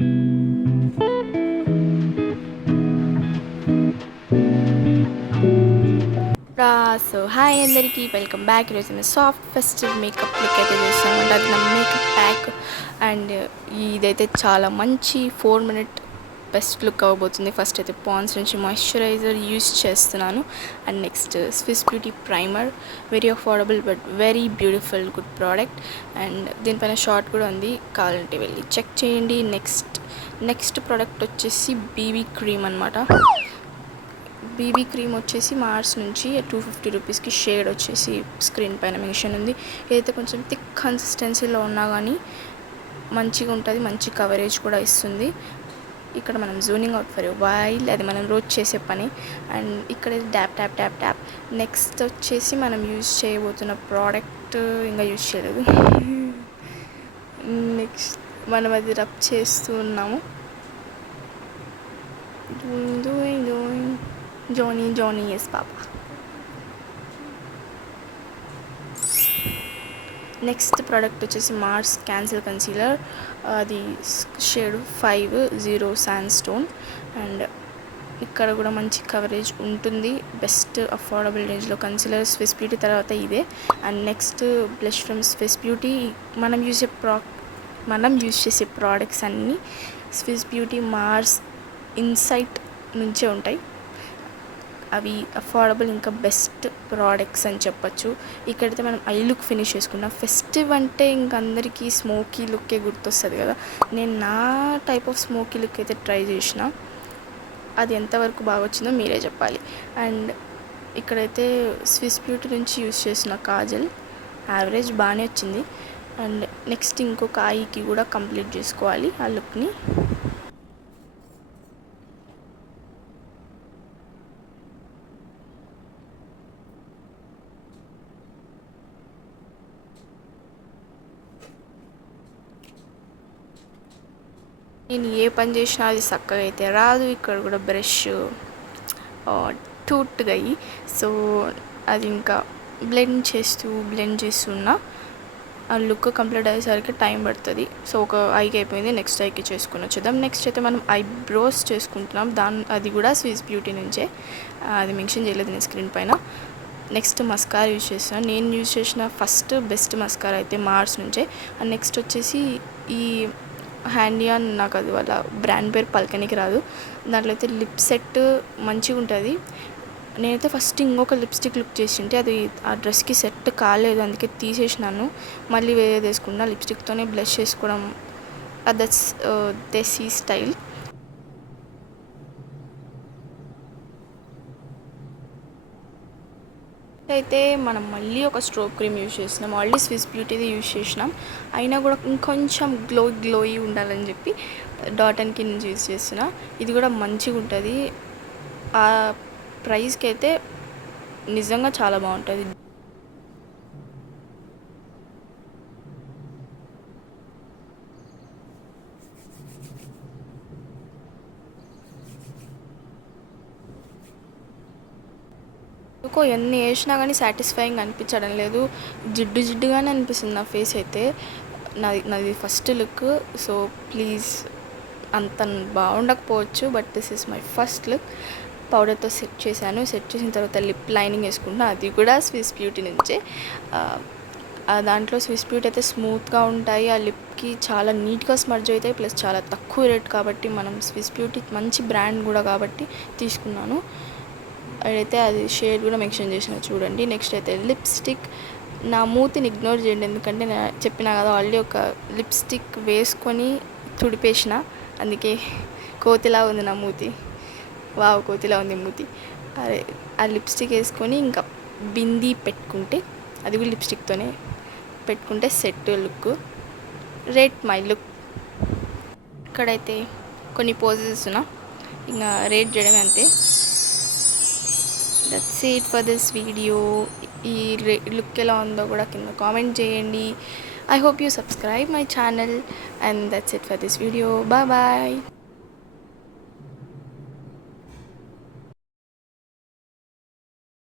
So hi అందరికీ welcome back. ఈరోజు మేము సాఫ్ట్ ఫెస్టివ్ మేకప్ లుక్ అయితే చేస్తామంటే అది నా మేకప్ ప్యాక్. అండ్ ఇదైతే చాలా మంచి 4 minute బెస్ట్ లుక్ అవ్వబోతుంది. ఫస్ట్ అయితే పాండ్స్ నుంచి మాయిశ్చరైజర్ యూస్ చేస్తున్నాను. And next Swiss beauty primer, very affordable but very beautiful good product. And దీనిపైన షార్ట్ కూడా ఉంది, కావాలంటే వెళ్ళి చెక్ చేయండి. నెక్స్ట్ ప్రోడక్ట్ వచ్చేసి బీబీ క్రీమ్ అనమాట. బీబీ క్రీమ్ వచ్చేసి మార్స్ నుంచి 250 రూపీస్కి షేడ్ వచ్చేసి స్క్రీన్ పైన మెన్షన్ ఉంది. ఏదైతే కొంచెం థిక్ కన్సిస్టెన్సీలో ఉన్నా కానీ మంచిగా ఉంటుంది, మంచి కవరేజ్ కూడా ఇస్తుంది. ఇక్కడ మనం జూనింగ్ అవుట్ ఫర్ వైల్, అది మనం రోజు చేసే పని. అండ్ ఇక్కడ tap tap tap tap. Next వచ్చేసి మనం యూజ్ చేయబోతున్న ప్రోడక్ట్ ఇంకా యూజ్ చేయలేదు. నెక్స్ట్ మనం అది రబ్ చేస్తూ ఉన్నాము. Johnny is Papa. Next product వచ్చేసి మార్స్ క్యాన్సిల్ కన్సీలర్, అది షేడ్ 50 శాండ్ స్టోన్. అండ్ ఇక్కడ కూడా మంచి కవరేజ్ ఉంటుంది, బెస్ట్ అఫోర్డబుల్ రేంజ్లో కన్సీలర్ స్విస్ బ్యూటీ తర్వాత ఇదే. And next blush from Swiss beauty. మనం యూజ్ చేసే ప్రోడక్ట్స్ అన్నీ స్విస్ బ్యూటీ మార్స్ ఇన్సైట్ నుంచే ఉంటాయి. అవి అఫోర్డబుల్ ఇంకా బెస్ట్ ప్రోడక్ట్స్ అని చెప్పచ్చు. ఇక్కడైతే మనం ఐ లుక్ ఫినిష్ చేసుకున్నాం. ఫెస్టివ్ అంటే ఇంక అందరికీ స్మోకీ లుక్కే గుర్తొస్తుంది కదా. నేను నా టైప్ ఆఫ్ స్మోకీ లుక్ అయితే ట్రై చేసిన, అది ఎంతవరకు బాగా వచ్చిందో మీరే చెప్పాలి. అండ్ ఇక్కడైతే స్విస్ బ్యూటీ నుంచి యూస్ చేసిన కాజల్ యావరేజ్ బాగానే వచ్చింది. అండ్ నెక్స్ట్ ఇంకొక ఐకి కూడా కంప్లీట్ చేసుకోవాలి ఆ లుక్ని. నేను ఏ పని చేసినా అది చక్కగా అయితే రాదు. ఇక్కడ కూడా బ్రష్ టూట్గా అయ్యి, సో అది ఇంకా బ్లెండ్ చేస్తున్నా. ఆ లుక్ కంప్లీట్ అయ్యేసరికి టైం పడుతుంది. సో ఒక ఐకి అయిపోయింది, నెక్స్ట్ ఐకి చేసుకుని వచ్చేద్దాం. నెక్స్ట్ అయితే మనం ఐబ్రోస్ చేసుకుంటున్నాం. అది కూడా స్విస్ బ్యూటీ నుంచే, అది మెన్షన్ చేయలేదు నేను స్క్రీన్ పైన. నెక్స్ట్ మస్కారా యూజ్ చేస్తున్నాను. నేను యూజ్ చేసిన ఫస్ట్ బెస్ట్ మస్కారా అయితే మార్స్ నుంచే. అండ్ నెక్స్ట్ వచ్చేసి ఈ హ్యాండియాన్, నాకు అది వాళ్ళ బ్రాండ్ పేరు పలకనికి రాదు. దాంట్లో అయితే లిప్ సెట్ మంచిగా ఉంటుంది. నేనైతే ఫస్ట్ ఇంకొక లిప్స్టిక్ లుక్ చేసింటే అది ఆ డ్రెస్కి సెట్ కాలేదు, అందుకే తీసేసినాను. మళ్ళీ వేరే వేసుకున్నా, లిప్స్టిక్తోనే బ్లష్ చేసుకోవడం, దట్స్ దేశీ స్టైల్. అయితే మనం మళ్ళీ ఒక స్ట్రోక్ క్రీమ్ యూజ్ చేసినాం. ఆల్రెడీ స్విస్ బ్యూటీది యూజ్ చేసినాం, అయినా కూడా ఇంకొంచెం గ్లోయి ఉండాలని చెప్పి డాట్ అండ్ కీ నుంచి యూజ్ చేస్తున్నా. ఇది కూడా మంచిగా ఉంటుంది. ఆ ప్రైస్కి అయితే నిజంగా చాలా బాగుంటుంది. ఎందుకో ఎన్ని వేసినా కానీ సాటిస్ఫైయింగ్ అనిపించడం లేదు, జిడ్డుగానే అనిపిస్తుంది నా ఫేస్ అయితే. నాది ఫస్ట్ లుక్, సో ప్లీజ్ అంత బాగుండకపోవచ్చు, but this is my first look. పౌడర్తో సెట్ చేశాను. సెట్ చేసిన తర్వాత లిప్ లైనింగ్ వేసుకుంటున్నా, అది కూడా స్విస్ బ్యూటీ నుంచే. దాంట్లో స్విస్ బ్యూటీ అయితే స్మూత్గా ఉంటాయి, ఆ లిప్కి చాలా నీట్గా స్మర్జ్ అవుతాయి, ప్లస్ చాలా తక్కువ రేట్ కాబట్టి మనం స్విస్ బ్యూటీ మంచి బ్రాండ్ కూడా కాబట్టి తీసుకున్నాను. అయితే అది షేడ్ కూడా మెన్షన్ చేసిన చూడండి. నెక్స్ట్ అయితే లిప్స్టిక్. నా మూతిని ఇగ్నోర్ చేయండి, ఎందుకంటే నేను చెప్పినా కదా ఆల్రెడీ ఒక లిప్స్టిక్ వేసుకొని తుడిపేసిన, అందుకే కోతిలా ఉంది నా మూతి. కోతిలా ఉంది మూతి. అదే ఆ లిప్స్టిక్ వేసుకొని ఇంకా బిందీ పెట్టుకుంటే, అది కూడా లిప్స్టిక్తోనే పెట్టుకుంటే set look. Rate my look. ఇక్కడైతే కొన్ని పోజెస్ ఇస్తున్నా, ఇంకా రేట్ చేయడమే అంతే. That's it for this video. ఈ లుక్ ఎలా ఉందో కూడా కింద కామెంట్ చేయండి. I hope you subscribe my channel, and that's it for this video. Bye bye.